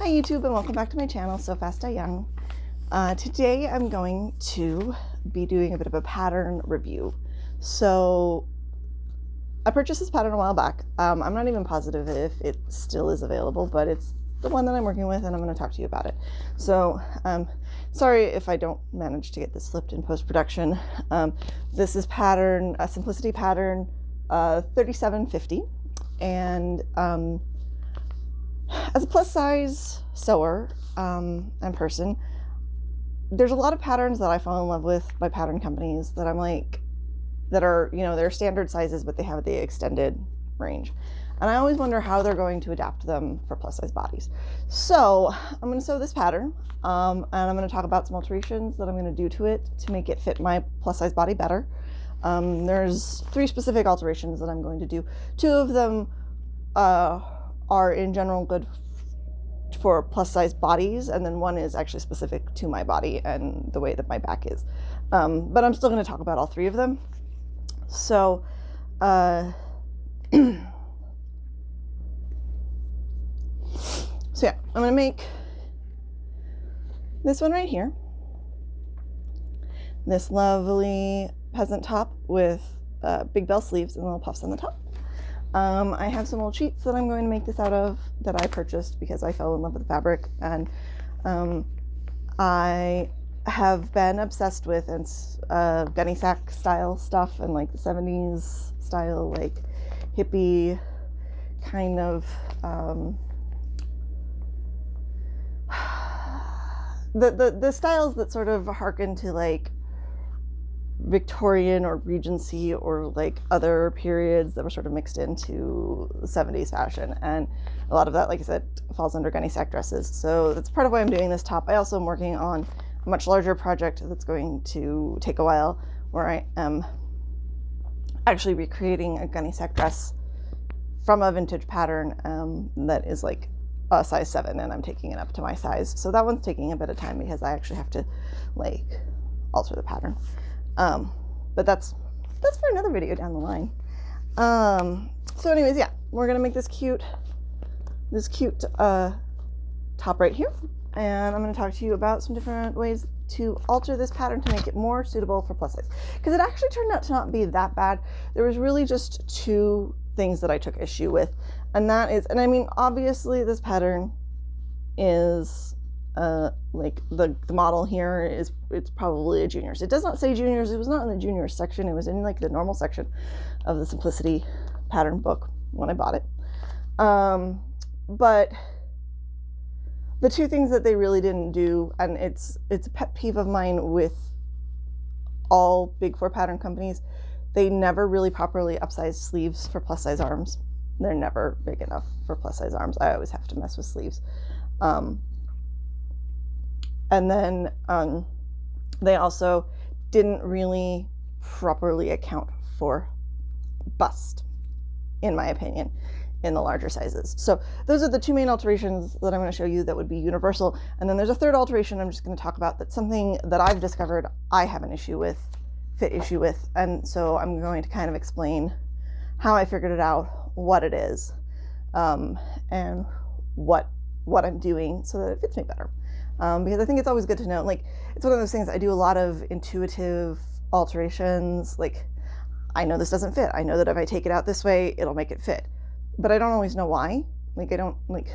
Hi YouTube, and welcome back to my channel, So Fast I Young. Today I'm going to be doing a bit of a pattern review. So I purchased this pattern a while back. I'm not even positive if it still is available, but it's the one that I'm working with and I'm going to talk to you about it. So sorry if I don't manage to get this flipped in post-production. This is pattern, a Simplicity pattern 3750, and as a plus size sewer and person, there's a lot of patterns that I fall in love with by pattern companies that I'm like, that are, you know, they're standard sizes, but they have the extended range. And I always wonder how they're going to adapt them for plus size bodies. So I'm going to sew this pattern and I'm going to talk about some alterations that I'm going to do to it to make it fit my plus size body better. There's 3 specific alterations that I'm going to do. 2 of them are in general good for plus size bodies, and then 1 is actually specific to my body and the way that my back is. But I'm still going to talk about all 3 of them. So so yeah, I'm going to make this one right here, this lovely peasant top with big bell sleeves and little puffs on the top. I have some old sheets that I'm going to make this out of that I purchased because I fell in love with the fabric, and I have been obsessed with gunny sack style stuff and like the 70s style, like hippie kind of the styles that sort of harken to like Victorian or Regency or like other periods that were sort of mixed into the 70s fashion. And a lot of that, like I said, falls under gunny sack dresses. So that's part of why I'm doing this top. I also am working on a much larger project that's going to take a while, where I am actually recreating a gunny sack dress from a vintage pattern that is like a size 7, and I'm taking it up to my size. So that one's taking a bit of time because I actually have to like alter the pattern. But that's for another video down the line. So anyways, yeah, we're gonna make this cute top right here, and I'm gonna talk to you about some different ways to alter this pattern to make it more suitable for plus size, because it actually turned out to not be that bad. There was really just 2 things that I took issue with, and that is, and I mean, obviously this pattern is like the model here is, it's probably a juniors. It does not say juniors. It was not in the juniors section. It was in like the normal section of the Simplicity pattern book when I bought it. But the 2 things that they really didn't do, and it's a pet peeve of mine with all big 4 pattern companies, they never really properly upsize sleeves for plus size arms. They're never big enough for plus size arms. I always have to mess with sleeves. And then they also didn't really properly account for bust, in my opinion, in the larger sizes. So those are the 2 main alterations that I'm going to show you that would be universal. And then there's a 3rd alteration I'm just going to talk about, that's something that I've discovered I have an issue with, fit issue with. And so I'm going to kind of explain how I figured it out, what it is, and what I'm doing so that it fits me better. Because I think it's always good to know, like, it's one of those things, I do a lot of intuitive alterations. Like, I know this doesn't fit. I know that if I take it out this way, it'll make it fit. But I don't always know why. Like, I don't, like,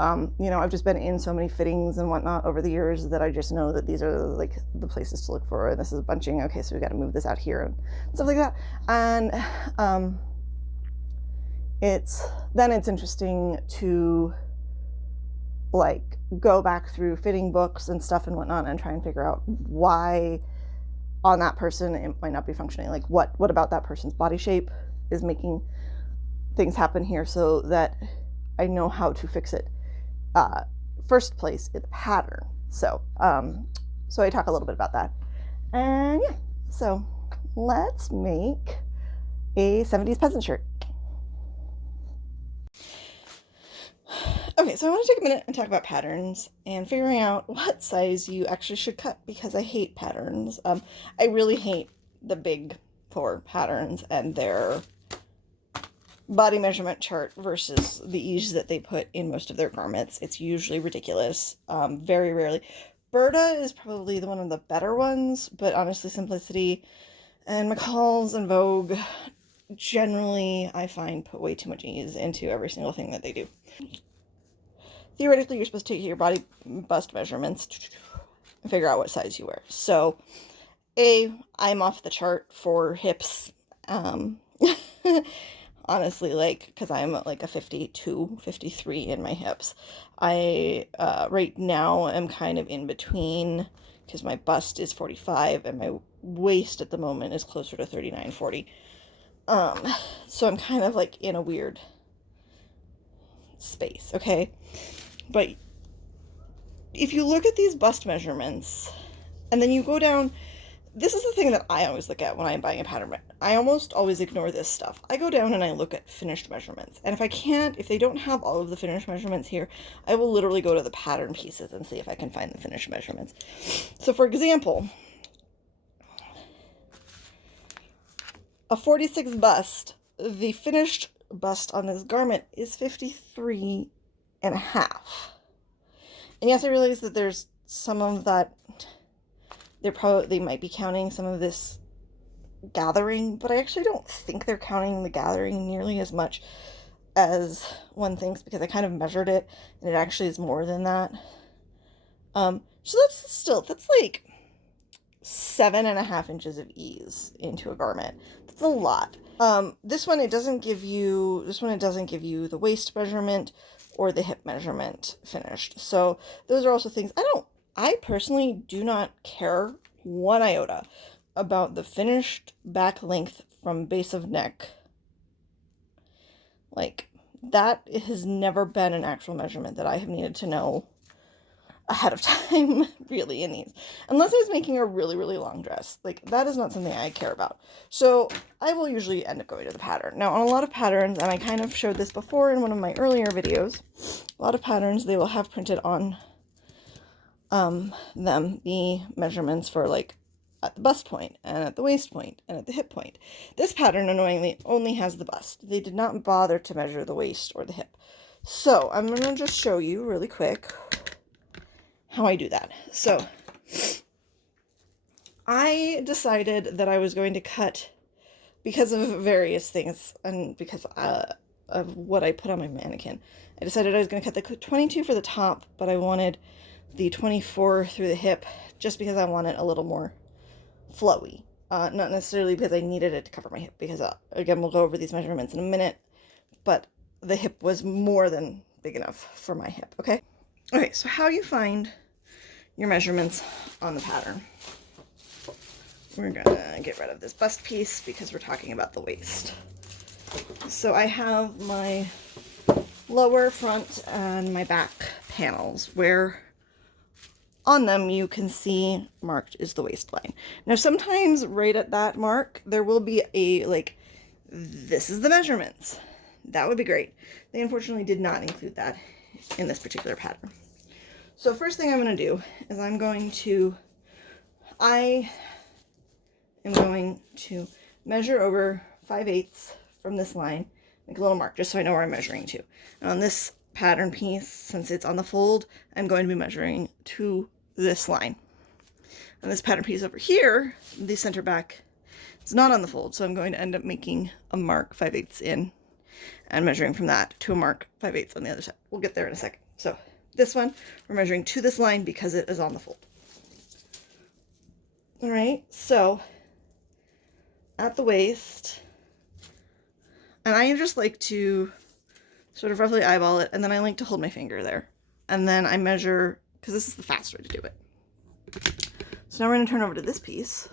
you know, I've just been in so many fittings and whatnot over the years that I just know that these are, like, the places to look for. And this is bunching. Okay, so we got to move this out here and stuff like that. And it's interesting to, like, go back through fitting books and stuff and whatnot and try and figure out why on that person it might not be functioning. Like, what about that person's body shape is making things happen here, so that I know how to fix it first place in the pattern. So so I talk a little bit about that. And yeah, so let's make a 70s peasant shirt. Okay, so I want to take a minute and talk about patterns and figuring out what size you actually should cut, because I hate patterns. I really hate the big 4 patterns and their body measurement chart versus the ease that they put in most of their garments. It's usually ridiculous. Very rarely. Berta is probably one of the better ones, but honestly, Simplicity and McCall's and Vogue generally, I find, put way too much ease into every single thing that they do. Theoretically, you're supposed to take your body bust measurements and figure out what size you wear. So, I'm off the chart for hips. Honestly, like, because I'm like a 52, 53 in my hips. I, right now, am kind of in between, because my bust is 45 and my waist at the moment is closer to 39, 40. So I'm kind of like in a weird space, okay? But if you look at these bust measurements, and then you go down, this is the thing that I always look at when I'm buying a pattern. I almost always ignore this stuff. I go down and I look at finished measurements. And if they don't have all of the finished measurements here, I will literally go to the pattern pieces and see if I can find the finished measurements. So for example, a 46 bust, the finished bust on this garment is 53 and a half. And yes, I realize that there's some of that, they might be counting some of this gathering, but I actually don't think they're counting the gathering nearly as much as one thinks, because I kind of measured it and it actually is more than that. So that's like 7.5 inches of ease into a garment. That's a lot. This one, it doesn't give you the waist measurement or the hip measurement finished. So those are also things I personally do not care one iota about the finished back length from base of neck. Like, that has never been an actual measurement that I have needed to know ahead of time, really, in these. Unless I was making a really, really long dress. Like, that is not something I care about. So I will usually end up going to the pattern. Now, on a lot of patterns, and I kind of showed this before in one of my earlier videos, a lot of patterns, they will have printed on them the measurements for, like, at the bust point and at the waist point and at the hip point. This pattern, annoyingly, only has the bust. They did not bother to measure the waist or the hip. So I'm going to just show you really quick how I do that. So I decided that I was going to cut, because of various things and because of what I put on my mannequin, I decided I was going to cut the 22 for the top, but I wanted the 24 through the hip just because I wanted a little more flowy. Not necessarily because I needed it to cover my hip, because again, we'll go over these measurements in a minute, but the hip was more than big enough for my hip, okay? Okay, so how you find your measurements on the pattern. We're gonna get rid of this bust piece because we're talking about the waist. So I have my lower, front, and my back panels where on them you can see marked is the waistline. Now sometimes right at that mark there will be a, like, this is the measurements. That would be great. They unfortunately did not include that in this particular pattern. So first thing I'm going to do is I am going to measure over 5/8 from this line, make a little mark just so I know where I'm measuring to. And on this pattern piece, since it's on the fold, I'm going to be measuring to this line. On this pattern piece over here, the center back is not on the fold, so I'm going to end up making a mark 5/8 in and measuring from that to a mark 5/8 on the other side. We'll get there in a second. So this one, we're measuring to this line because it is on the fold. All right, so at the waist, and I just like to sort of roughly eyeball it, and then I like to hold my finger there. And then I measure, because this is the fast way to do it. So now we're going to turn over to this piece.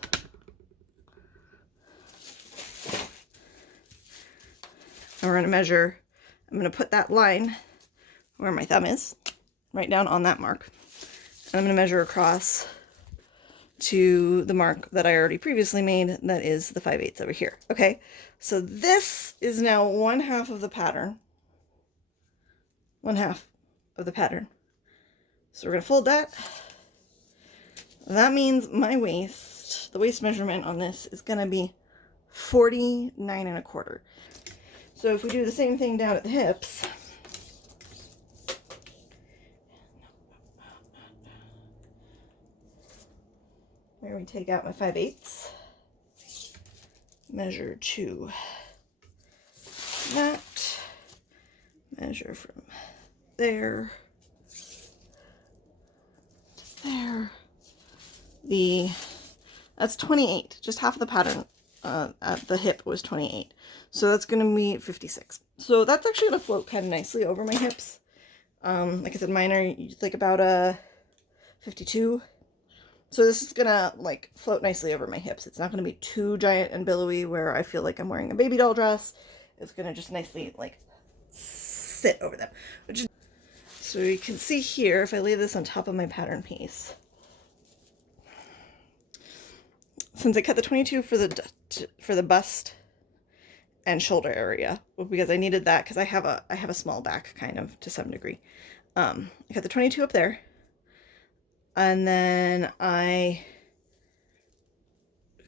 And we're going to measure, I'm going to put that line where my thumb is, right down on that mark. And I'm going to measure across to the mark that I already previously made, that is the 5/8 over here. Okay, so this is now 1/2 of the pattern. 1/2 of the pattern. So we're going to fold that. That means my waist, the waist measurement on this is going to be 49 1/4. So if we do the same thing down at the hips, where we take out my 5/8, measure to that, measure from there to there. That's 28, just half of the pattern at the hip was 28. So that's going to be 56. So that's actually going to float kind of nicely over my hips. Like I said, mine are like about a 52. So this is going to like float nicely over my hips. It's not going to be too giant and billowy where I feel like I'm wearing a baby doll dress. It's going to just nicely like sit over them. So you can see here, if I lay this on top of my pattern piece, since I cut the 22 for the bust and shoulder area, because I needed that because I have a small back kind of to some degree. I cut the 22 up there, and then I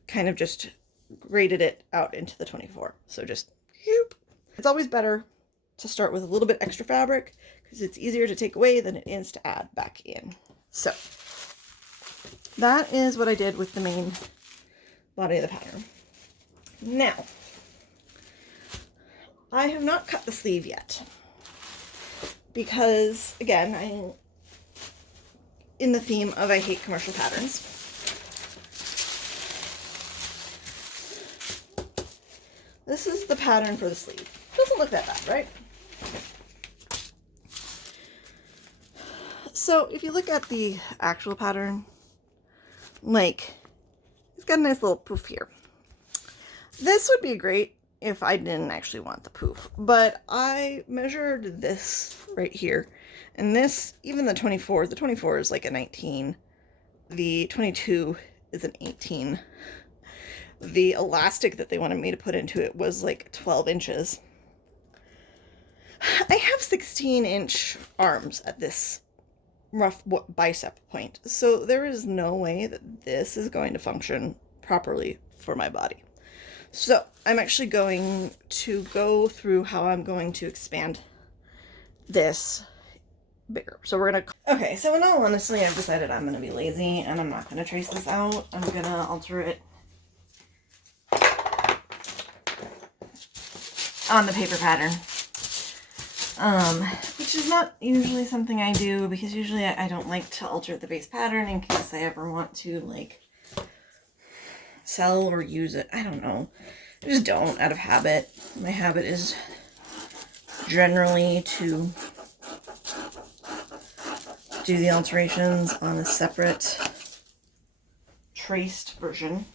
kind of just graded it out into the 24. So just, it's always better to start with a little bit extra fabric because it's easier to take away than it is to add back in. So that is what I did with the main body of the pattern. Now, I have not cut the sleeve yet because, again, I'm in the theme of I hate commercial patterns. This is the pattern for the sleeve. Doesn't look that bad, right? So if you look at the actual pattern, like, it's got a nice little poof here. This would be great if I didn't actually want the poof, but I measured this right here, and this, even the 24 is like a 19, the 22 is an 18. The elastic that they wanted me to put into it was like 12 inches. I have 16-inch arms at this rough bicep point, so there is no way that this is going to function properly for my body. So I'm actually going to go through how I'm going to expand this bigger. So we're gonna, okay, so in all honesty, I've decided I'm gonna be lazy and I'm not gonna trace this out. I'm gonna alter it on the paper pattern. Which is not usually something I do because usually I don't like to alter the base pattern in case I ever want to like sell or use it. I don't know. I just don't out of habit. My habit is generally to do the alterations on a separate traced version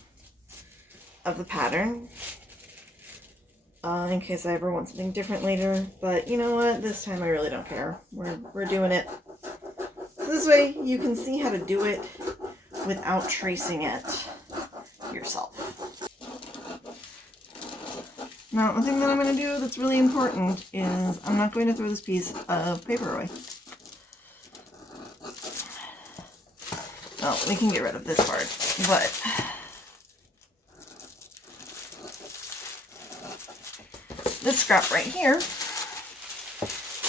of the pattern. In case I ever want something different later, but you know what, this time I really don't care. We're doing it. So this way you can see how to do it without tracing it yourself. Now, the thing that I'm going to do that's really important is I'm not going to throw this piece of paper away. Well, we can get rid of this part, but this scrap right here,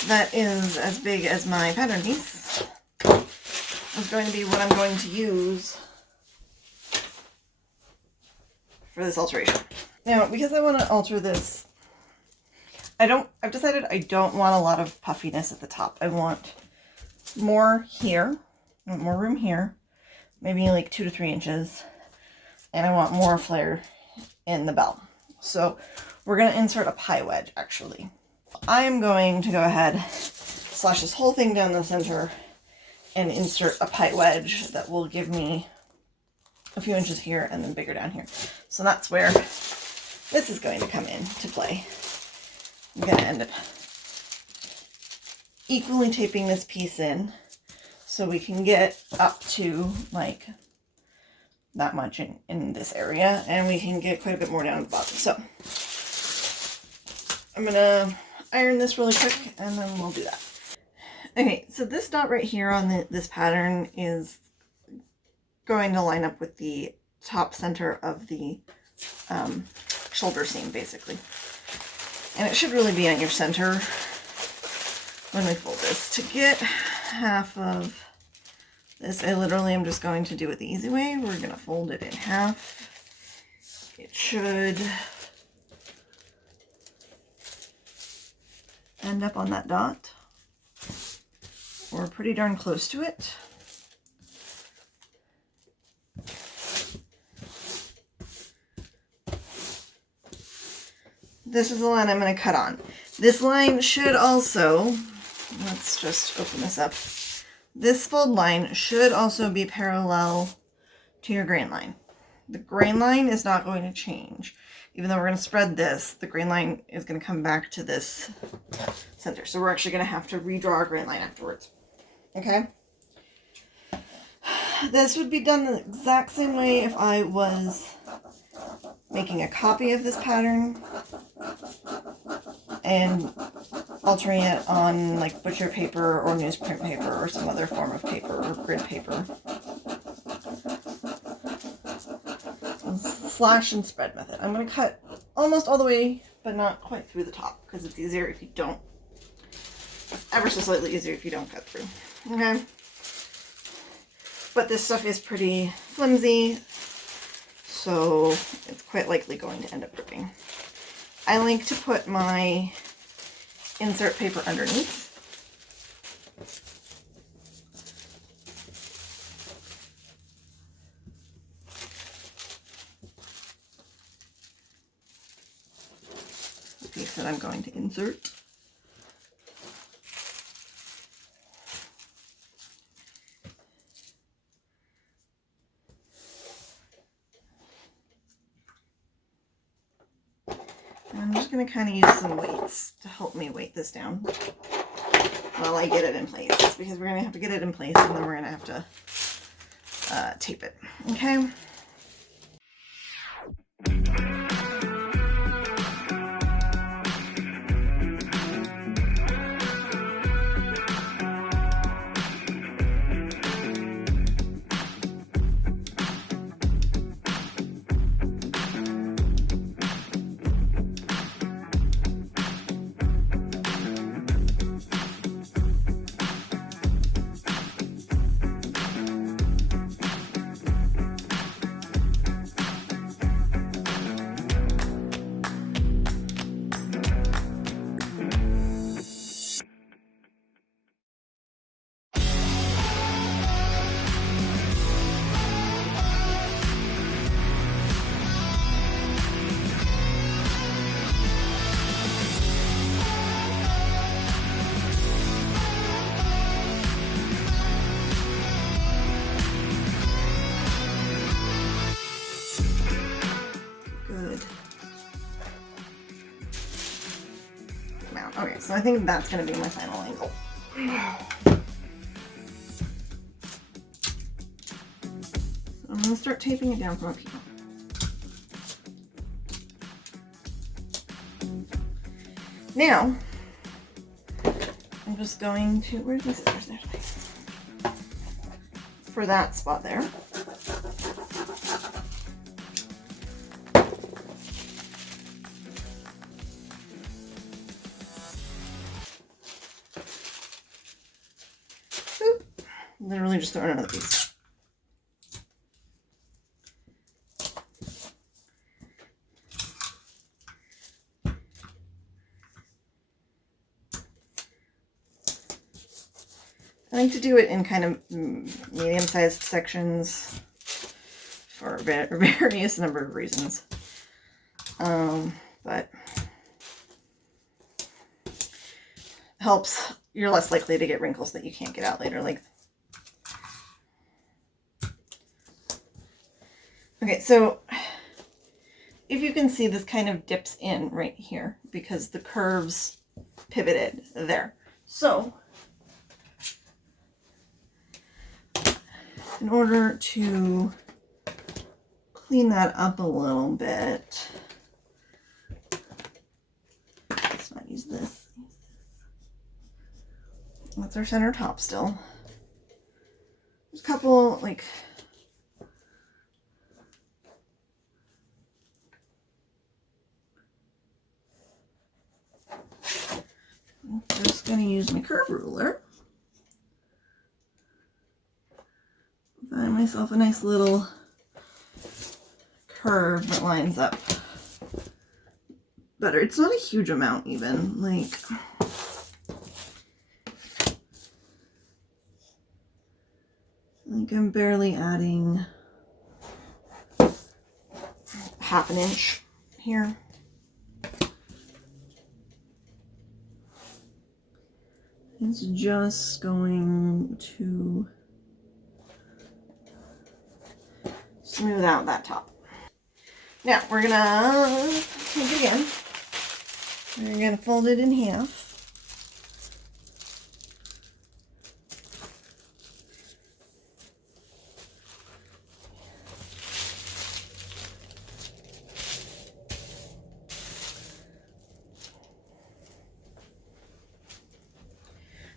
that is as big as my pattern piece, is going to be what I'm going to use for this alteration. Now, because I want to alter this, I've decided I don't want a lot of puffiness at the top. I want more here, I want more room here, maybe like 2 to 3 inches, and I want more flare in the bell. So we're going to insert a pie wedge, actually. I'm going to go ahead, slash this whole thing down the center, and insert a pie wedge that will give me a few inches here and then bigger down here. So that's where this is going to come in to play. I'm going to end up equally taping this piece in so we can get up to like that much in this area, and we can get quite a bit more down at the bottom. So I'm gonna iron this really quick and then we'll do that. Okay, so this dot right here on this pattern is going to line up with the top center of the shoulder seam, basically. And it should really be on your center when we fold this. To get half of this, I literally am just going to do it the easy way. We're going to fold it in half. It should end up on that dot, or pretty darn close to it. This is the line I'm going to cut on. This line should also, let's just open this up. This fold line should also be parallel to your grain line. The grain line is not going to change. Even though we're going to spread this, the grain line is going to come back to this center. So we're actually going to have to redraw our grain line afterwards. Okay? This would be done the exact same way if I was making a copy of this pattern and altering it on like butcher paper or newsprint paper or some other form of paper or grid paper. Slash and spread method. I'm going to cut almost all the way, but not quite through the top, because it's easier if you don't, ever so slightly easier if you don't cut through. Okay? But this stuff is pretty flimsy, so it's quite likely going to end up ripping. I like to put my insert paper underneath. The piece that I'm going to insert. I'm just going to kind of use some weights to help me weight this down while I get it in place, because we're going to have to get it in place and then we're going to have to tape it. Okay? Okay, so I think that's going to be my final angle. So I'm going to start taping it down from up here. Now, I'm just going to, where's my scissors? There's my scissors. For that spot there. Literally just throw in another piece. I like to do it in kind of medium-sized sections for a various number of reasons. But helps. You're less likely to get wrinkles that you can't get out later. Like, okay, so if you can see, this kind of dips in right here because the curves pivoted there. So in order to clean that up a little bit, let's not use this. That's our center top still. There's a couple, like, I'm just going to use my curve ruler. Find myself a nice little curve that lines up better. It's not a huge amount even, like I'm barely adding half an inch here. It's just going to smooth out that top. Now we're gonna take it again. We're gonna fold it in half.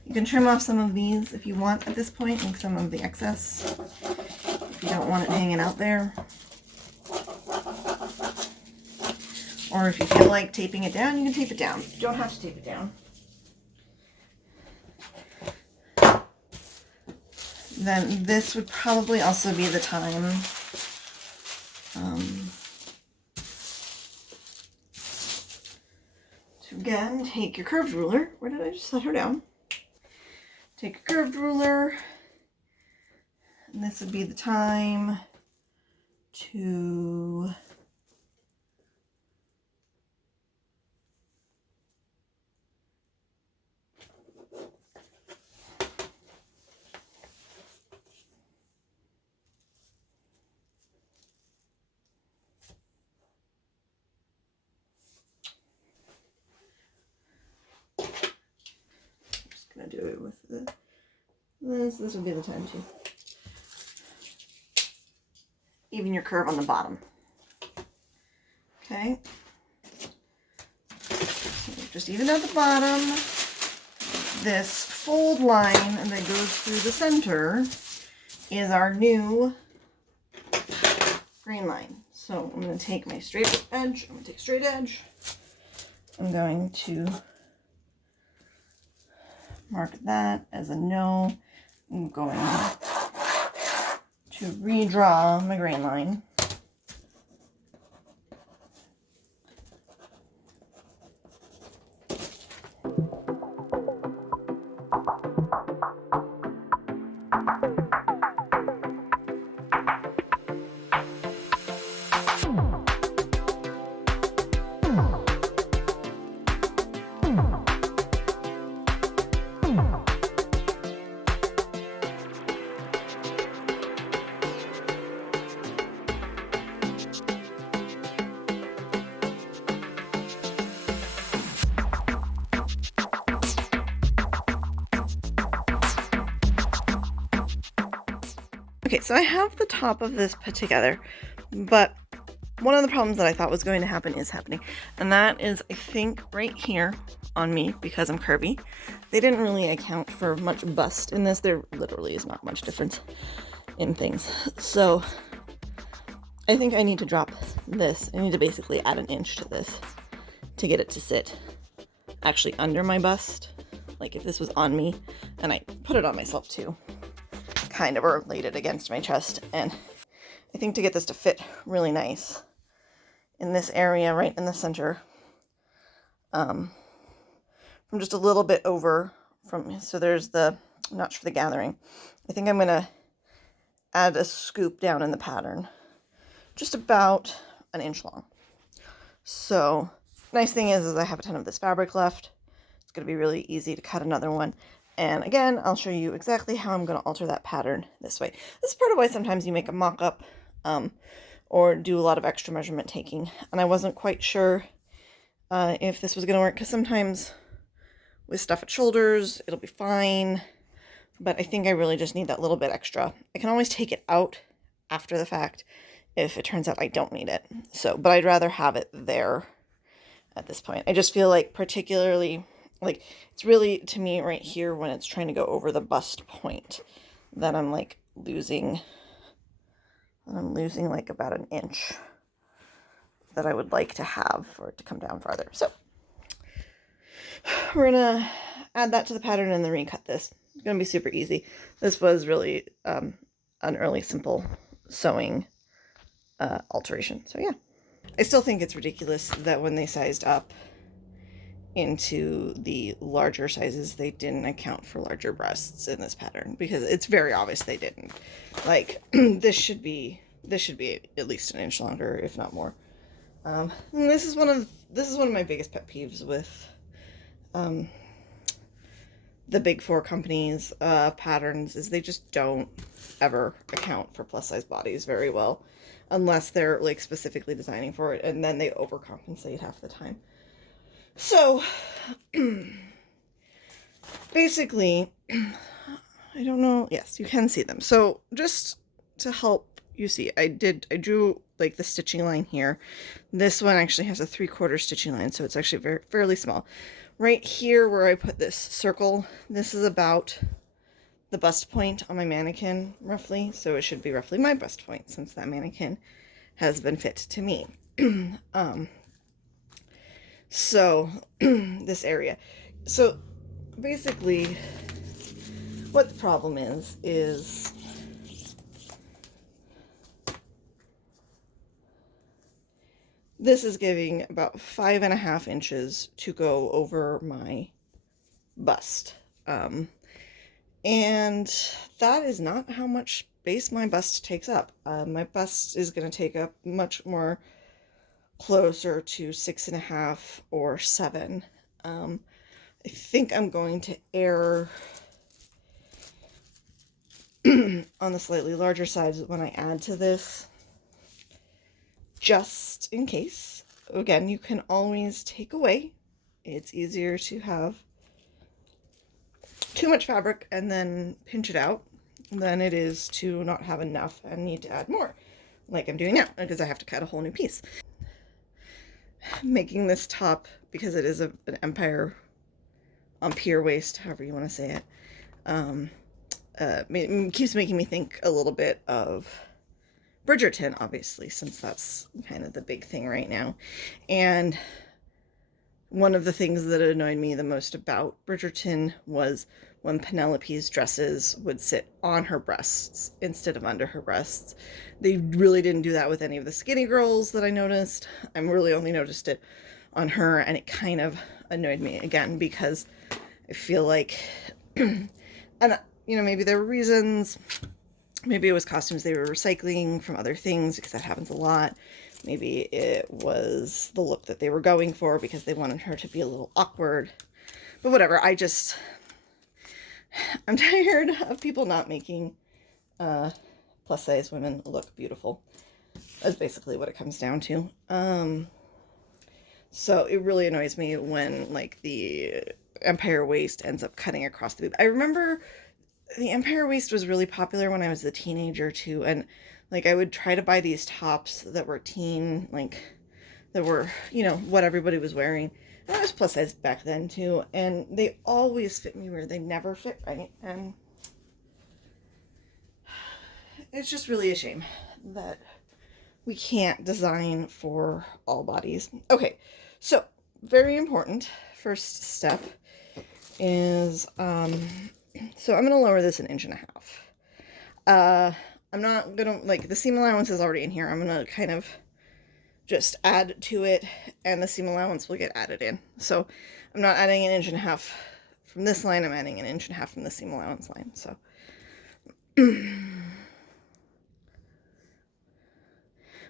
You can trim off some of these if you want at this point, like some of the excess, if you don't want it hanging out there. Or if you feel like taping it down, you can tape it down. You don't have to tape it down. Then this would probably also be the time to again take your curved ruler. Where did I just set her down? Take a curved ruler, and this would be the time to gonna do it with this would be the time to even your curve on the bottom. Okay, so just even at the bottom. This fold line that goes through the center is our new grain line. So I'm going to take my straight edge, I'm going to take straight edge, I'm going to mark that as a no. I'm going to redraw my grain line. Okay, so I have the top of this put together, but one of the problems that I thought was going to happen is happening, and that is, I think, right here on me, because I'm curvy, they didn't really account for much bust in this. There literally is not much difference in things. So I think I need to drop this. I need to basically add an inch to this to get it to sit actually under my bust. Like if this was on me, and I put it on myself too, kind of, or laid it against my chest. And I think to get this to fit really nice in this area right in the center, from just a little bit over from, so there's the notch for the gathering. I think I'm going to add a scoop down in the pattern, just about an inch long. So nice thing is I have a ton of this fabric left. It's going to be really easy to cut another one. And again, I'll show you exactly how I'm going to alter that pattern this way. This is part of why sometimes you make a mock-up or do a lot of extra measurement taking. And I wasn't quite sure if this was going to work, because sometimes with stuff at shoulders, it'll be fine. But I think I really just need that little bit extra. I can always take it out after the fact if it turns out I don't need it. So, but I'd rather have it there at this point. I just feel like particularly, like, it's really, to me, right here when it's trying to go over the bust point, that I'm like losing like about an inch that I would like to have for it to come down farther. So We're gonna add that to the pattern and then recut this. It's gonna be super easy. This was really an early simple sewing alteration. So yeah. I still think it's ridiculous that when they sized up into the larger sizes, they didn't account for larger breasts in this pattern, because it's very obvious they didn't. Like this should be at least an inch longer, if not more. This is one of my biggest pet peeves with the big four companies patterns, is they just don't ever account for plus size bodies very well, unless they're like specifically designing for it, and then they overcompensate half the time. So basically, I don't know. Yes, you can see them. So just to help you see, I drew like the stitching line here. This one actually has a 3/4 stitching line, so it's actually fairly small. Right here where I put this circle, this is about the bust point on my mannequin, roughly. So it should be roughly my bust point, since that mannequin has been fit to me. So this area. So basically what the problem is this is giving about 5.5 inches to go over my bust. And that is not how much space my bust takes up. My bust is going to take up much more, closer to 6.5 or 7. I think I'm going to err on the slightly larger side when I add to this, just in case. Again, you can always take away. It's easier to have too much fabric and then pinch it out than it is to not have enough and need to add more, like I'm doing now, because I have to cut a whole new piece. Making this top, because it is an empire waist, however you want to say it, keeps making me think a little bit of Bridgerton, obviously, since that's kind of the big thing right now. And one of the things that annoyed me the most about Bridgerton was when Penelope's dresses would sit on her breasts instead of under her breasts. They really didn't do that with any of the skinny girls that I noticed. I really only noticed it on her, and it kind of annoyed me again, because I feel like, and you know, maybe there were reasons. Maybe it was costumes they were recycling from other things, because that happens a lot. Maybe it was the look that they were going for, because they wanted her to be a little awkward. But whatever, I'm tired of people not making plus size women look beautiful. That's basically what it comes down to. So it really annoys me when like the empire waist ends up cutting across the boob. I remember the empire waist was really popular when I was a teenager too, and like I would try to buy these tops that were teen, like that were, you know, what everybody was wearing. And I was plus size back then too, and they always fit me weird. They never fit right, and it's just really a shame that we can't design for all bodies. Okay, so very important first step is so I'm gonna lower this 1.5 inches. I'm not gonna, like, the seam allowance is already in here. I'm gonna kind of just add to it, and the seam allowance will get added in. So I'm not adding 1.5 inches from this line, I'm adding 1.5 inches from the seam allowance line. So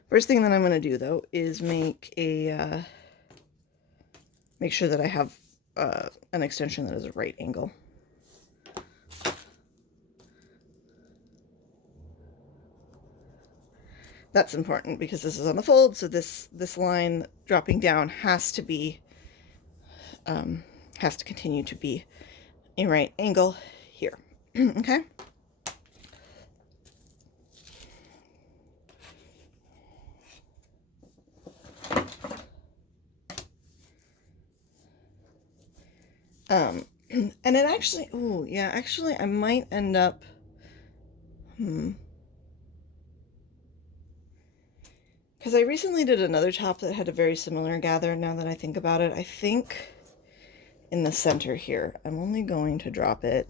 first thing that I'm going to do though is make sure that I have an extension that is a right angle. That's important because this is on the fold, so this line dropping down has to continue to be a right angle here. Okay. And it actually, oh yeah, actually I might end up, because I recently did another top that had a very similar gather. Now that I think about it, I think in the center here. I'm only going to drop it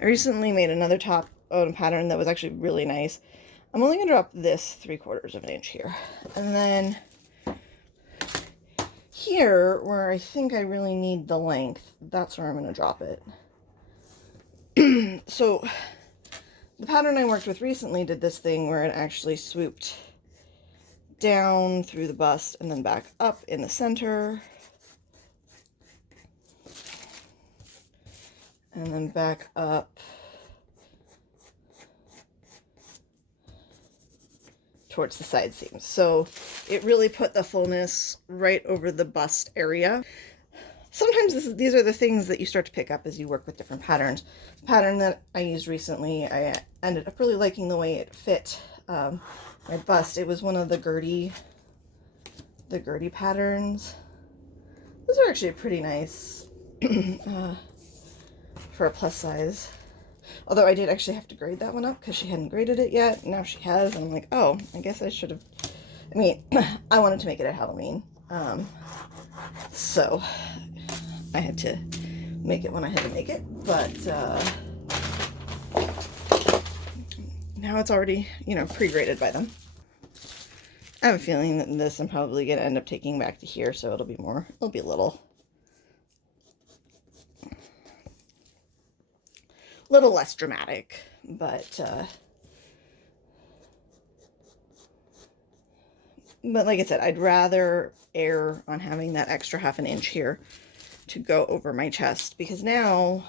I recently made another top pattern that was actually really nice. I'm only going to drop this 3/4 of an inch here. And then here, where I think I really need the length, that's where I'm going to drop it. So the pattern I worked with recently did this thing where it actually swooped down through the bust and then back up in the center. And then back up towards the side seams. So it really put the fullness right over the bust area. Sometimes these are the things that you start to pick up as you work with different patterns. The pattern that I used recently, I ended up really liking the way it fit my bust. It was one of the Gertie patterns. Those are actually pretty nice for a plus size. Although I did actually have to grade that one up because she hadn't graded it yet. Now she has, and I'm like, oh, I guess I should have. I mean, I wanted to make it at Halloween, so I had to make it when I had to make it. But now it's already, you know, pre-graded by them. I have a feeling that this I'm probably gonna end up taking back to here, so it'll be a little less dramatic, but like I said, I'd rather err on having that extra 1/2 inch here to go over my chest, because now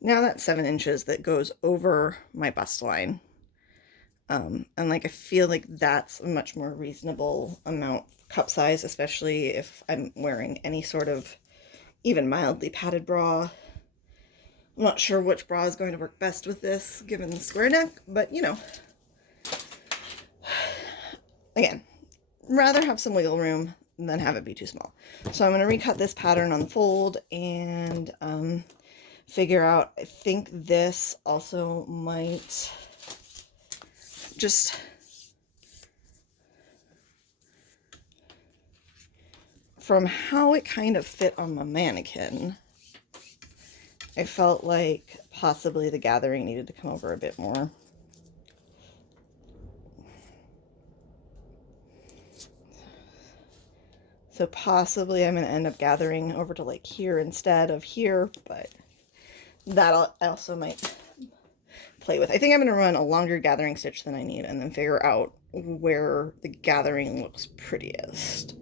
that's 7 inches that goes over my bust line. And like, I feel like that's a much more reasonable amount cup size, especially if I'm wearing any sort of even mildly padded bra. I'm not sure which bra is going to work best with this, given the square neck, but you know, again, rather have some wiggle room than have it be too small. So I'm going to recut this pattern on the fold and figure out, I think this also might just, from how it kind of fit on the mannequin, I felt like possibly the gathering needed to come over a bit more. So possibly I'm going to end up gathering over to like here instead of here, but that also might play with. I think I'm going to run a longer gathering stitch than I need and then figure out where the gathering looks prettiest.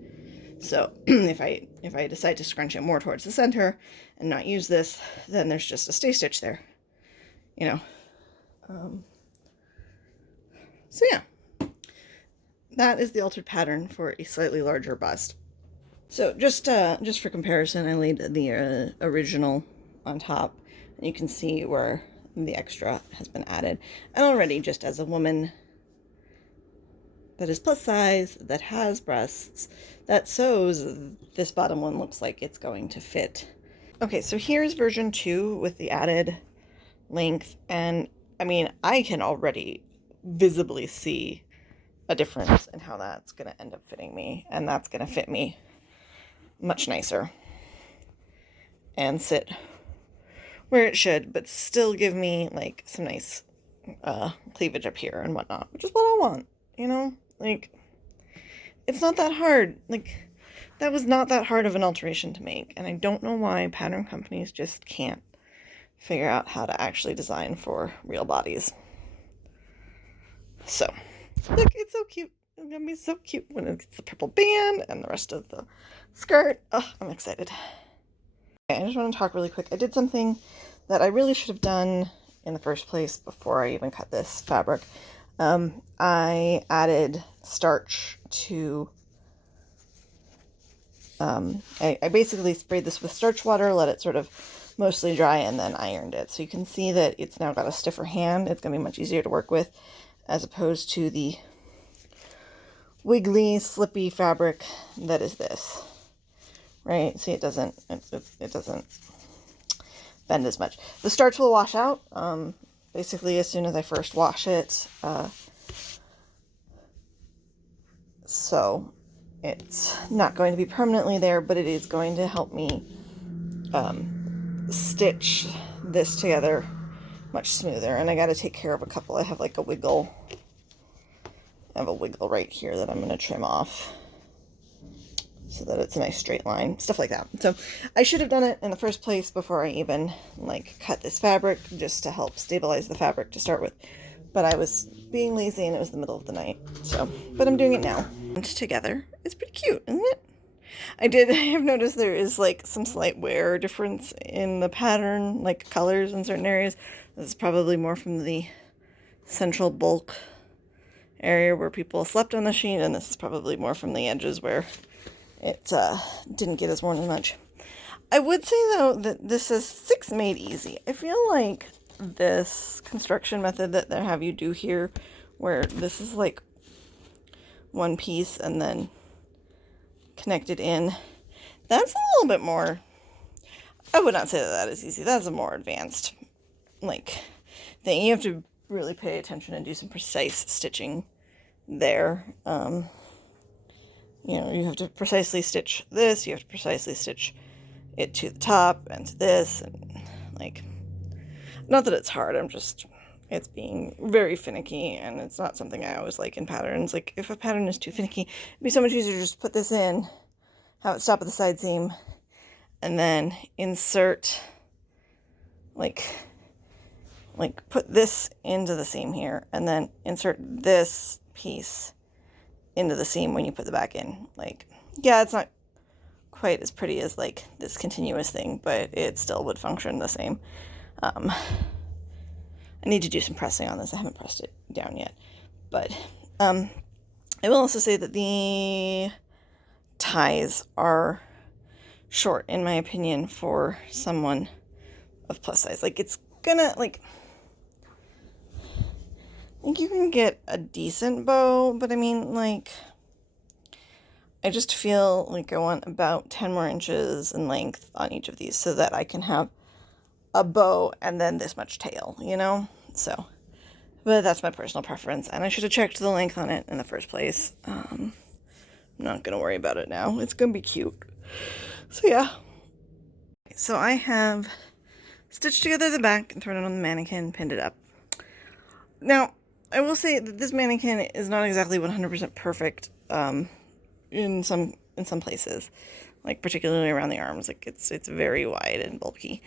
So if I decide to scrunch it more towards the center and not use this, then there's just a stay stitch there, you know. So yeah, that is the altered pattern for a slightly larger bust. So just for comparison, I laid the original on top, and you can see where the extra has been added. And already, just as a woman that is plus size, that has breasts, that sews, this bottom one looks like it's going to fit. Okay, so here's version 2 with the added length, and I mean, I can already visibly see a difference in how that's going to end up fitting me, and that's going to fit me much nicer and sit where it should, but still give me like some nice cleavage up here and whatnot, which is what I want, you know? Like, it's not that hard. Like, that was not that hard of an alteration to make, and I don't know why pattern companies just can't figure out how to actually design for real bodies. So, look, it's so cute. It's gonna be so cute when it gets the purple band and the rest of the skirt. Oh, I'm excited. Okay, I just want to talk really quick. I did something that I really should have done in the first place before I even cut this fabric. I added starch to, I basically sprayed this with starch water, let it sort of mostly dry, and then ironed it. So you can see that it's now got a stiffer hand. It's going to be much easier to work with, as opposed to the wiggly, slippy fabric that is this, right? See, it doesn't bend as much. The starch will wash out, basically as soon as I first wash it. So it's not going to be permanently there, but it is going to help me stitch this together much smoother. And I got to take care of a couple. I have like a wiggle. I have a wiggle right here that I'm going to trim off so that it's a nice straight line, stuff like that. So I should have done it in the first place before I even like cut this fabric, just to help stabilize the fabric to start with. But I was being lazy and it was the middle of the night. So, but I'm doing it now. And together, it's pretty cute, isn't it? I have noticed there is like some slight wear difference in the pattern, like colors in certain areas. This is probably more from the central bulk area where people slept on the sheet, and this is probably more from the edges where it didn't get as worn as much. I would say though that this is 6 made easy. I feel like this construction method that they have you do here, where this is like one piece and then connected in, that's a little bit more, I would not say that that is easy. That's a more advanced like thing. You have to really pay attention and do some precise stitching there. You know, you have to precisely stitch this, you have to precisely stitch it to the top and to this, and like, not that it's hard, it's being very finicky, and it's not something I always like in patterns. Like, if a pattern is too finicky, it'd be so much easier to just put this in, have it stop at the side seam, and then insert, like put this into the seam here, and then insert this piece into the seam when you put the back in. Like, yeah, it's not quite as pretty as like this continuous thing, but it still would function the same. I need to do some pressing on this. I haven't pressed it down yet, but I will also say that the ties are short, in my opinion, for someone of plus size. Like, it's gonna, like, I think you can get a decent bow, but I mean, like, I just feel like I want about 10 more inches in length on each of these so that I can have a bow and then this much tail, you know? So, but that's my personal preference, and I should have checked the length on it in the first place. I'm not gonna worry about it now. It's gonna be cute. So yeah. So I have stitched together the back and thrown it on the mannequin, pinned it up. Now, I will say that this mannequin is not exactly 100% perfect in some places, like particularly around the arms. Like, it's very wide and bulky.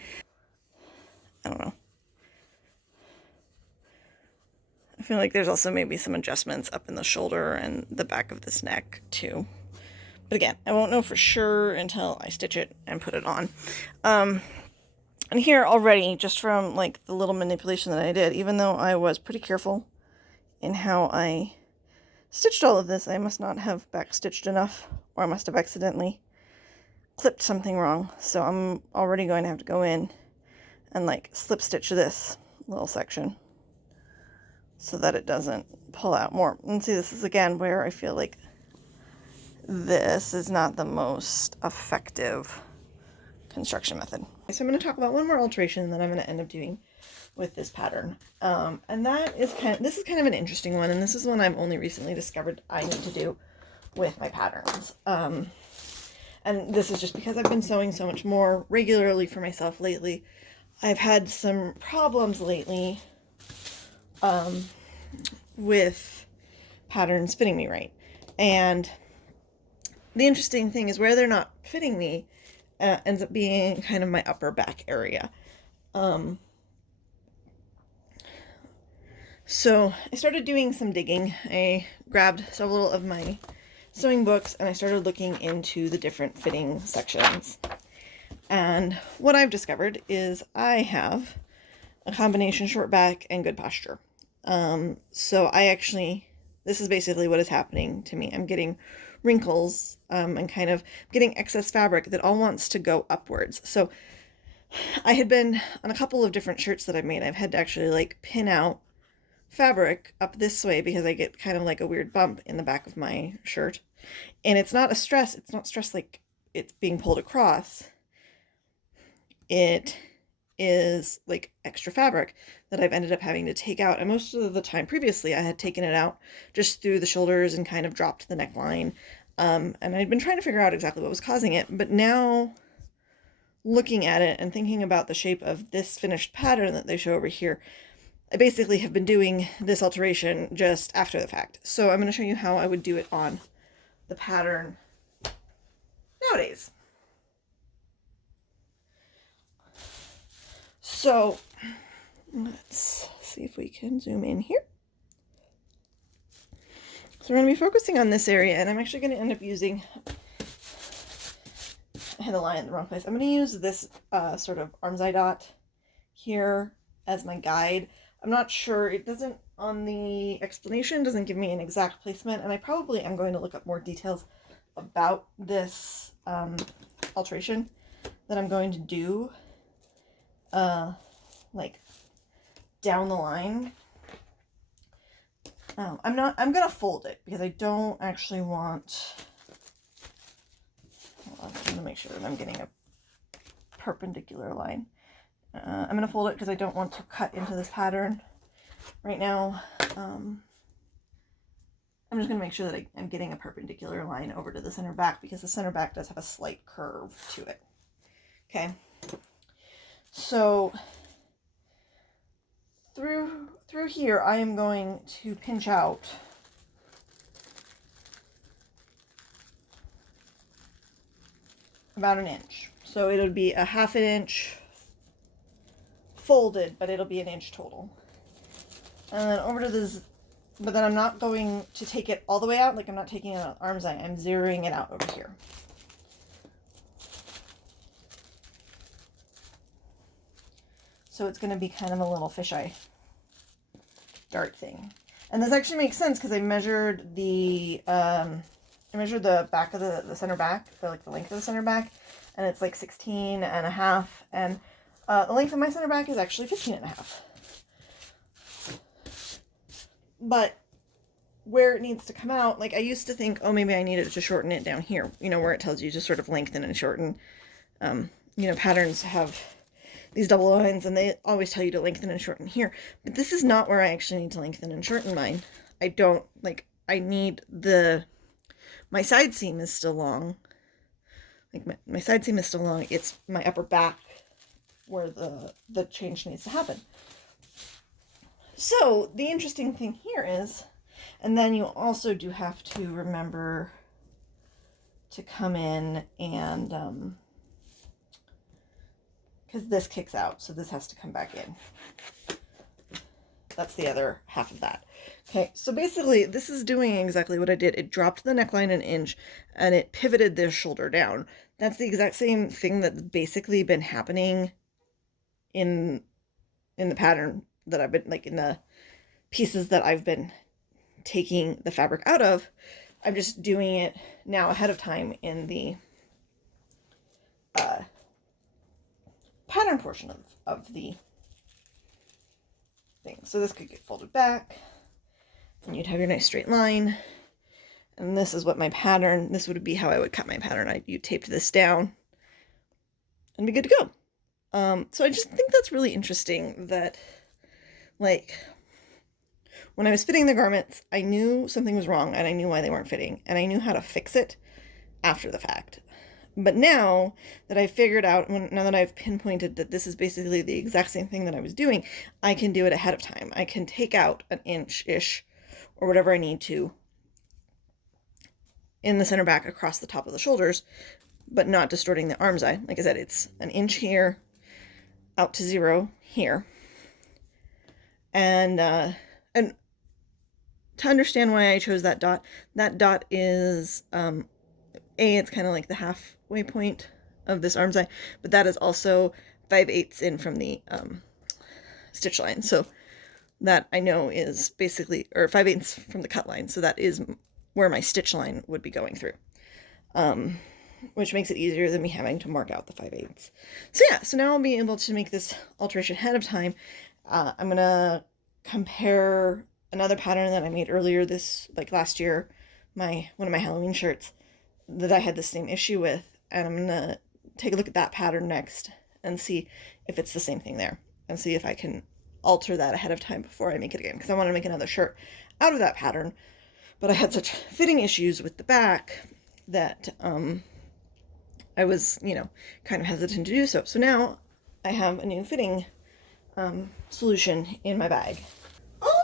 I don't know. I feel like there's also maybe some adjustments up in the shoulder and the back of this neck too. But again, I won't know for sure until I stitch it and put it on. And here already, just from like the little manipulation that I did, even though I was pretty careful in how I stitched all of this, I must not have back stitched enough, or I must have accidentally clipped something wrong. So I'm already going to have to go in and like slip stitch this little section so that it doesn't pull out more. And see, this is again where I feel like this is not the most effective construction method. So I'm going to talk about one more alteration that I'm going to end up doing with this pattern. And that is this is kind of an interesting one, and this is one I've only recently discovered I need to do with my patterns. And this is just because I've been sewing so much more regularly for myself lately. I've had some problems lately with patterns fitting me right. And the interesting thing is where they're not fitting me ends up being kind of my upper back area. So I started doing some digging. I grabbed several of my sewing books and I started looking into the different fitting sections. And what I've discovered is I have a combination short back and good posture. So this is basically what is happening to me. I'm getting wrinkles and kind of getting excess fabric that all wants to go upwards. So I had been on a couple of different shirts that I've made. I've had to actually like pin out fabric up this way because I get kind of like a weird bump in the back of my shirt. And it's not stress like it's being pulled across. It is like extra fabric that I've ended up having to take out. And most of the time previously, I had taken it out just through the shoulders and kind of dropped the neckline. And I'd been trying to figure out exactly what was causing it. But now, looking at it and thinking about the shape of this finished pattern that they show over here, I basically have been doing this alteration just after the fact. So I'm going to show you how I would do it on the pattern nowadays. So let's see if we can zoom in here. So we're going to be focusing on this area, and I'm actually going to end up using, I had the line in the wrong place. I'm going to use this sort of arm's-eye dot here as my guide. I'm not sure, it doesn't, on the explanation, doesn't give me an exact placement, and I probably am going to look up more details about this alteration that I'm going to do like down the line. I'm gonna fold it because I don't actually want, hold on, I'm gonna make sure that I'm getting a perpendicular line. I'm gonna fold it because I don't want to cut into this pattern right now. I'm just gonna make sure that I'm getting a perpendicular line over to the center back because the center back does have a slight curve to it. Okay. So through here, I am going to pinch out about 1 inch. So it'll be a 1/2 inch folded, but it'll be 1 inch total. And then over to this, but then I'm not going to take it all the way out. Like I'm not taking it out arm's eye. I'm zeroing it out over here. So it's going to be kind of a little fisheye dart thing. And this actually makes sense because I measured the back of the center back, like the length of the center back, and it's like 16.5, and the length of my center back is actually 15.5. But where it needs to come out, like I used to think, oh, maybe I needed to shorten it down here, you know, where it tells you to sort of lengthen and shorten. You know, patterns have these double lines and they always tell you to lengthen and shorten here, but this is not where I actually need to lengthen and shorten mine. I don't, like, I need my side seam is still long. Like my side seam is still long. It's my upper back where the change needs to happen. So the interesting thing here is, and then you also do have to remember to come in and, because this kicks out, so this has to come back in. That's the other half of that. Okay, so basically this is doing exactly what I did. It dropped the neckline 1 inch and it pivoted this shoulder down. That's the exact same thing that's basically been happening in the pattern that I've been, like in the pieces that I've been taking the fabric out of. I'm just doing it now ahead of time in the pattern portion of the thing. So this could get folded back and you'd have your nice straight line. And this is what my pattern, this would be how I would cut my pattern. You taped this down and be good to go. So I just think that's really interesting that, like, when I was fitting the garments, I knew something was wrong and I knew why they weren't fitting and I knew how to fix it after the fact. But now that I've figured out, now that I've pinpointed that this is basically the exact same thing that I was doing, I can do it ahead of time. I can take out 1 inch-ish or whatever I need to in the center back across the top of the shoulders, but not distorting the arm's eye. Like I said, it's 1 inch here, out to 0 here. And to understand why I chose that dot is, it's kind of like the halfway point of this arm's eye, but that is also 5/8 in from the stitch line. So that I know is basically, or 5/8 from the cut line. So that is where my stitch line would be going through, which makes it easier than me having to mark out the 5/8. So yeah, so now I'll be able to make this alteration ahead of time. I'm going to compare another pattern that I made earlier like last year, one of my Halloween shirts that I had the same issue with, and I'm gonna take a look at that pattern next and see if it's the same thing there, and see if I can alter that ahead of time before I make it again, because I want to make another shirt out of that pattern. But I had such fitting issues with the back that I was, kind of hesitant to do so. So now I have a new fitting solution in my bag.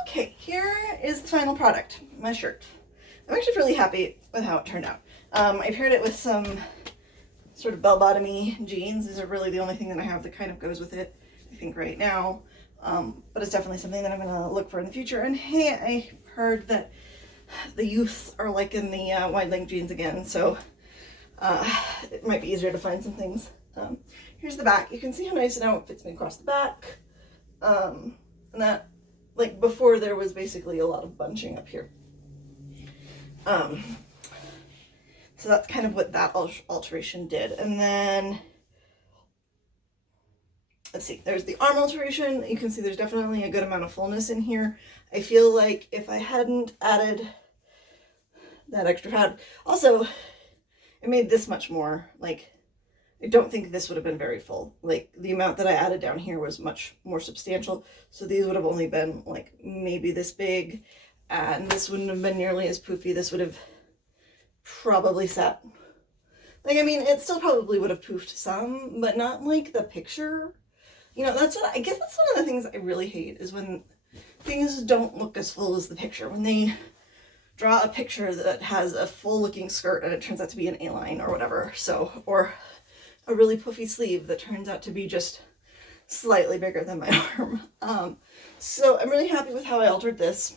Okay, here is the final product, my shirt. I'm actually really happy with how it turned out. I paired it with some sort of bell-bottomy jeans. These are really the only thing that I have that kind of goes with it, I think, right now. But it's definitely something that I'm going to look for in the future. And hey, I heard that the youths are liking the wide leg jeans again, so it might be easier to find some things. Here's the back. You can see how nice it now fits me across the back. And that, like before, there was basically a lot of bunching up here. So that's kind of what that alteration did. And then, let's see, there's the arm alteration. You can see there's definitely a good amount of fullness in here. I feel like if I hadn't added that extra pad, also, it made this much more, like, I don't think this would have been very full. Like, the amount that I added down here was much more substantial. So these would have only been, like, maybe this big, and this wouldn't have been nearly as poofy. This would have probably sat, like, I mean, it still probably would have poofed some, but not like the picture. That's what, I guess that's one of the things I really hate, is when things don't look as full as the picture. When they draw a picture that has a full looking skirt and it turns out to be an A-line or whatever, or a really puffy sleeve that turns out to be just slightly bigger than my arm. So I'm really happy with how I altered this.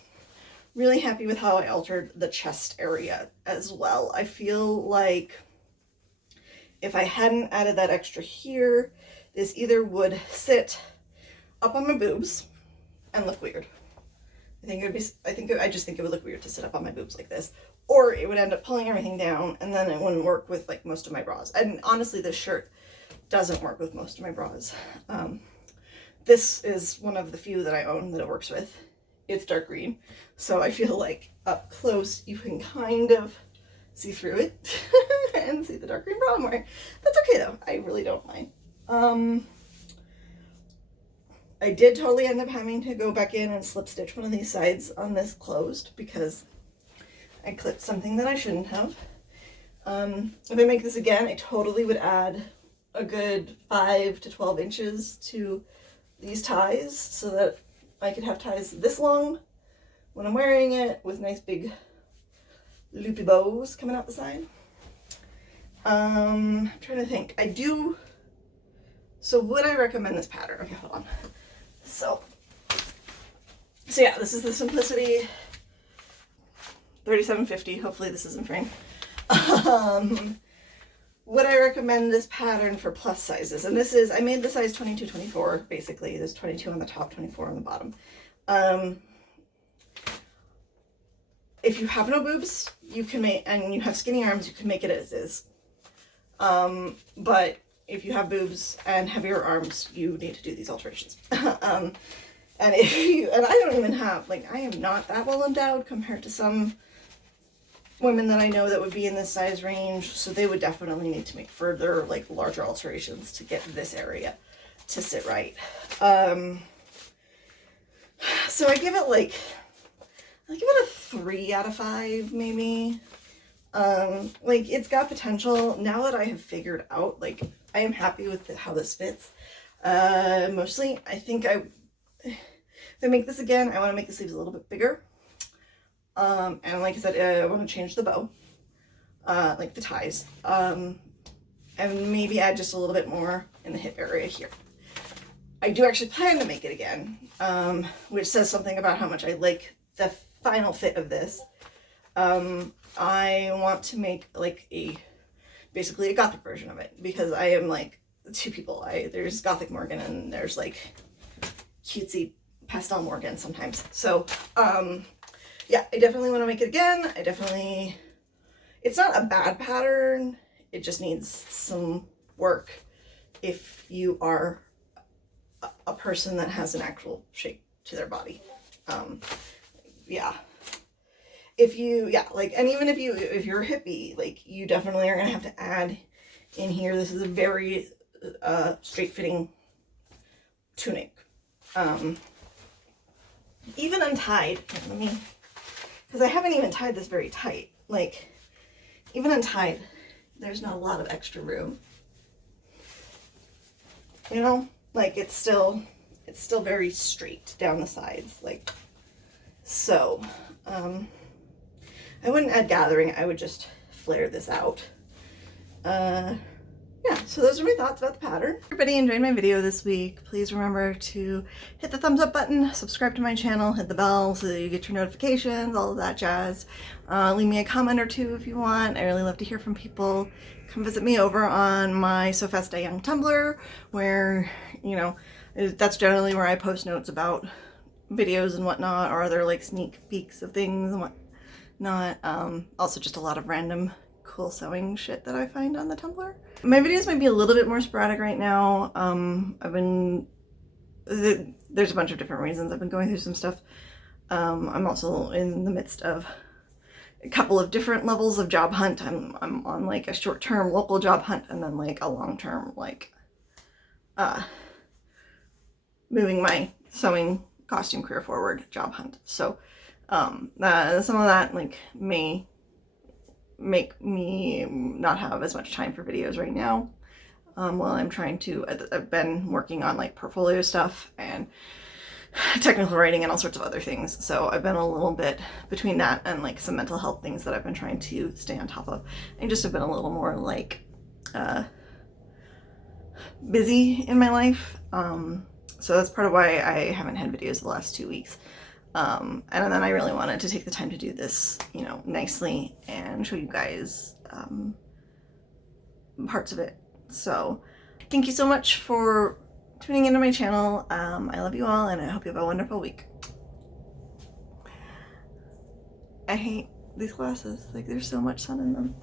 Really happy with how I altered the chest area as well. I feel like if I hadn't added that extra here, this either would sit up on my boobs and look weird. I just think it would look weird to sit up on my boobs like this, or it would end up pulling everything down, and then it wouldn't work with like most of my bras. And honestly, this shirt doesn't work with most of my bras. This is one of the few that I own that it works with. It's dark green, so I feel like up close you can kind of see through it and see the dark green bra I'm wearing. That's okay though, I really don't mind. I did totally end up having to go back in and slip stitch one of these sides on this closed because I clipped something that I shouldn't have. If I make this again, I totally would add a good 5 to 12 inches to these ties so that I could have ties this long when I'm wearing it, with nice big loopy bows coming out the side. I'm trying to think. So would I recommend this pattern? Okay, hold on. So yeah, this is the Simplicity 3750. Hopefully this is in frame. Would I recommend this pattern for plus sizes? And this is, I made the size 22, 24, basically. There's 22 on the top, 24 on the bottom. If you have no boobs, you can make, and you have skinny arms, you can make it as is. But if you have boobs and heavier arms, you need to do these alterations. And I don't even have, like, I am not that well endowed compared to some women that I know that would be in this size range, so they would definitely need to make further, like, larger alterations to get this area to sit right. So I give it a 3 out of 5, maybe. Like, it's got potential. Now that I have figured out, like, I am happy with how this fits. Mostly, I think if I make this again, I want to make the sleeves a little bit bigger. And like I said, I want to change the bow, like the ties, and maybe add just a little bit more in the hip area here. I do actually plan to make it again, which says something about how much I like the final fit of this. I want to make like basically a gothic version of it, because I am like two people. There's Gothic Morgan and there's like cutesy pastel Morgan sometimes. So, yeah, I definitely want to make it again. It's not a bad pattern. It just needs some work if you are a person that has an actual shape to their body. Yeah. If you, yeah, like, and even if you're a hippie, like, you definitely are gonna have to add in here. This is a very straight fitting tunic. Even untied, here, let me, because I haven't even tied this very tight. Like, even untied, there's not a lot of extra room. You know, like, it's still very straight down the sides, like, so, I wouldn't add gathering, I would just flare this out. Yeah, so those are my thoughts about the pattern. If everybody enjoyed my video this week, please remember to hit the thumbs up button, subscribe to my channel, hit the bell so that you get your notifications, all of that jazz. Leave me a comment or two if you want. I really love to hear from people. Come visit me over on my So Fast Die Young Tumblr, where, you know, that's generally where I post notes about videos and whatnot, or other like sneak peeks of things and whatnot. Also just a lot of random cool sewing shit that I find on the Tumblr. My videos might be a little bit more sporadic right now. There's a bunch of different reasons. I've been going through some stuff. I'm also in the midst of a couple of different levels of job hunt. I'm on like a short-term local job hunt, and then like a long-term like moving my sewing costume career forward job hunt. So some of that like may make me not have as much time for videos right now, while I'm trying to, I've been working on like portfolio stuff and technical writing and all sorts of other things. So I've been a little bit between that and like some mental health things that I've been trying to stay on top of. I just have been a little more like busy in my life. So that's part of why I haven't had videos the last 2 weeks. And then I really wanted to take the time to do this, you know, nicely and show you guys parts of it. So thank you so much for tuning into my channel. I love you all, and I hope you have a wonderful week. I hate these glasses, like there's so much sun in them.